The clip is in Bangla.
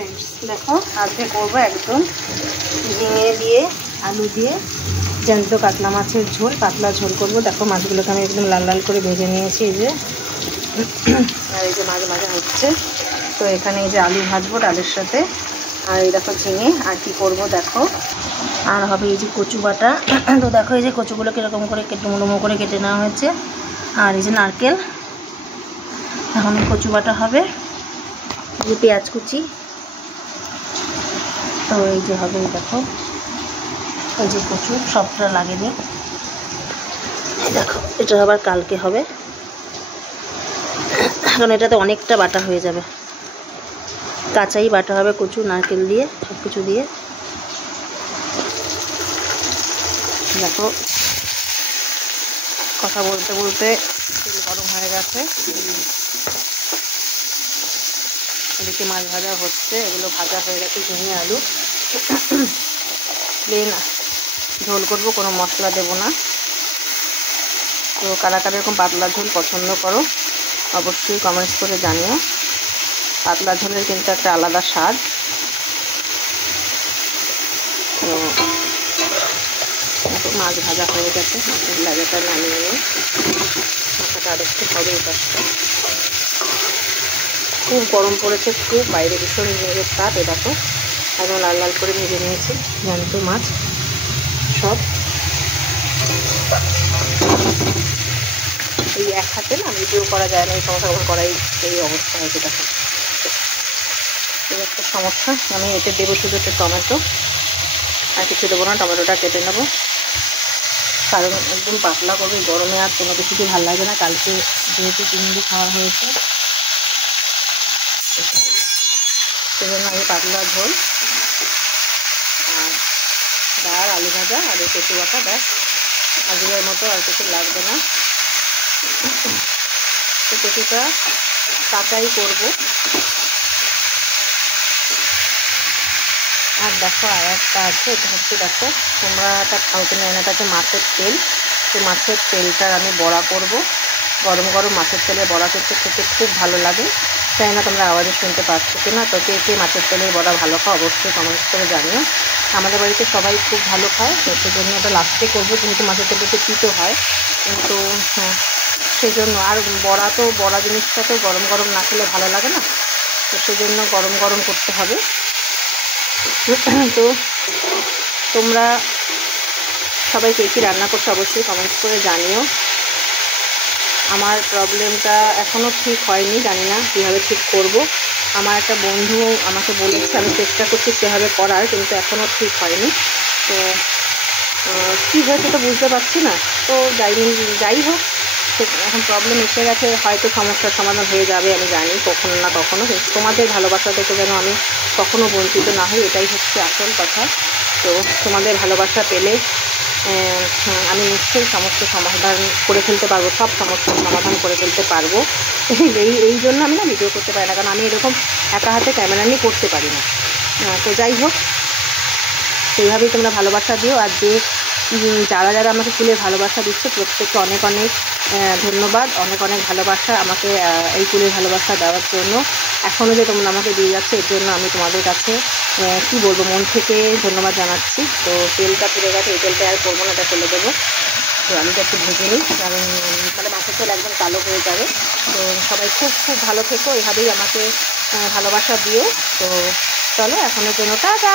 फ्रेंड्स देखो आज के करब एकदम झिंगे दिए आलू दिए জ্যান্ত কাতলা মাছের ঝোল পাতলা ঝোল করব। দেখো মাছগুলোকে আমি একদম লাল লাল করে ভেজে নিয়েছি এই যে, আর এই যে মাছ ভাজা হচ্ছে। তো এখানে এই যে আলু ভাজবো ডালের সাথে, আর এই দেখো ঝিঙে। আর কি করব দেখো, আর হবে এই যে কচু বাটা। তো দেখো এই যে কচুগুলোকে এরকম করে ডুমো ডুমো করে কেটে নেওয়া হয়েছে, আর এই যে নারকেল। এখন কচু বাটা হবে, এই যে পেঁয়াজ কুচি। তো এই যে হবে দেখো এই যে কচু সবটা লাগেনি, দেখো এটা আবার কালকে হবে, কারণ এটাতে অনেকটা বাটা হয়ে যাবে। কাঁচাই বাটা হবে কচু নারকেল দিয়ে সব কিছু দিয়ে। দেখো কথা বলতে বলতে তেল গরম হয়ে গেছে, এদিকে মাছ ভাজা হচ্ছে, এগুলো ভাজা হয়ে গেছে ঝিঙে আলু। প্লেন ঝোল করব, কোনো মশলা দেব না। তো কারা কারা এরকম পাতলা ঝোল পছন্দ করো অবশ্যই কমেন্টস করে জানিও। পাতলা ঝোলের কিন্তু একটা আলাদা স্বাদ। তো মাছ ভাজা হয়ে গেছে, মাছের লাগাটা নামিয়ে নিয়ে মাথাটা আর একটু হবে। এই পাশটা খুব গরম পড়েছে, খুব বাইরে ভীষণ মেঘের তাপ। এ দেখো একদম লাল লাল করে ভেজে নিয়েছি জ্যান্ত মাছ সব। এই এক হাতে না ভিডিও করা যায় না, এই সমস্যা যখন করাই এই অবস্থা হয়েছে। দেখো এই একটা সমস্যা। আমি এতে দেবো শুধু একটা টমেটো, আর কিছু দেবো না। টমেটোটা কেটে নেবো, কারণ একদম পাতলা করবে। গরমে আর কোনো কিছুই ভালো লাগে না। কালকে যেহেতু চিংড়ি খাওয়া হয়েছে সেজন্য আমি পাতলা ঝোল আর ডাল আলু ভাজা আর এই কচু বাটা, ব্যাস আজকের মতো আর কিছু লাগবে না। তো কচুটা কাঁচাই করব। আর দেখো আর একটা আছে, এটা হচ্ছে দেখো তোমরা এটা খাও কিনা জানি না, এটা হচ্ছে মাছের তেল। তো মাছের তেলটার আমি বড়া করব। গরম গরম মাছের তেলে বড়া করতে খেতে খুব ভালো লাগে। চাই না তোমরা আওয়াজে শুনতে পাচ্ছ কিনা। তো কে কে মাছের তেলের বড়া ভালো খাও অবশ্যই কমেন্টস করে জানিও। আমাদের বাড়িতে সবাই খুব ভালো খায়, তো সেজন্য ওটা লাস্টে করবো, যেহেতু মাছের তেলটা একটু তিতো হয়। কিন্তু হ্যাঁ সেই জন্য, আর বড়া তো বড়া জিনিসটা তো গরম গরম না খেলে ভালো লাগে না, তো সেজন্য গরম গরম করতে হবে। তো তোমরা সবাই কে কী রান্না করছো অবশ্যই কমেন্টস করে জানিও। আমার প্রবলেমটা এখনও ঠিক হয়নি, জানি না কীভাবে ঠিক করব। আমার একটা বন্ধু আমাকে বলেছে, আমি চেষ্টা করছি সেভাবে করার, কিন্তু এখনও ঠিক হয়নি। তো কী হয়েছে তো বুঝতে পারছি না। তো যাই হোক, এখন প্রবলেম এসে গেছে, হয়তো সমস্যার সমাধান হয়ে যাবে আমি জানি, কখনো না কখনো। তোমাদের ভালোবাসা থেকে যেন আমি কখনো বঞ্চিত না হই, এটাই হচ্ছে আসল কথা। তো তোমাদের ভালোবাসা পেলে আমি নিশ্চয়ই সমস্ত সমাধান করে ফেলতে পারবো, সব সমস্যার সমাধান করে ফেলতে পারবো। এই জন্য আমি না ভিডিও করতে পারি না, কারণ আমি এরকম একা হাতে ক্যামেরা নিয়ে করতে পারি না। তো যাই হোক, সেইভাবেই তোমরা ভালোবাসা দিও। আর যারা যারা আমাকে ফুলের ভালোবাসা দিচ্ছে প্রত্যেককে অনেক অনেক ধন্যবাদ, অনেক অনেক ভালোবাসা আমাকে এই ফুলের ভালোবাসা দেওয়ার জন্য। এখনও যে তোমরা আমাকে দিয়ে যাচ্ছে এর জন্য আমি তোমাদের কাছে কী বলবো, মন থেকে ধন্যবাদ জানাচ্ছি। তো তেলটা পুড়ে গেছে, এই তেলটা আর করবো না, এটা ফেলে দেবো। তো আলুটা একটু ভেজে নিই, কারণ তাহলে মাছের তেল একদম কালো হয়ে যাবে। তো সবাই খুব খুব ভালো থেকো, এভাবেই আমাকে ভালোবাসা দিও। তো চলো এখনের জন্য টাটা।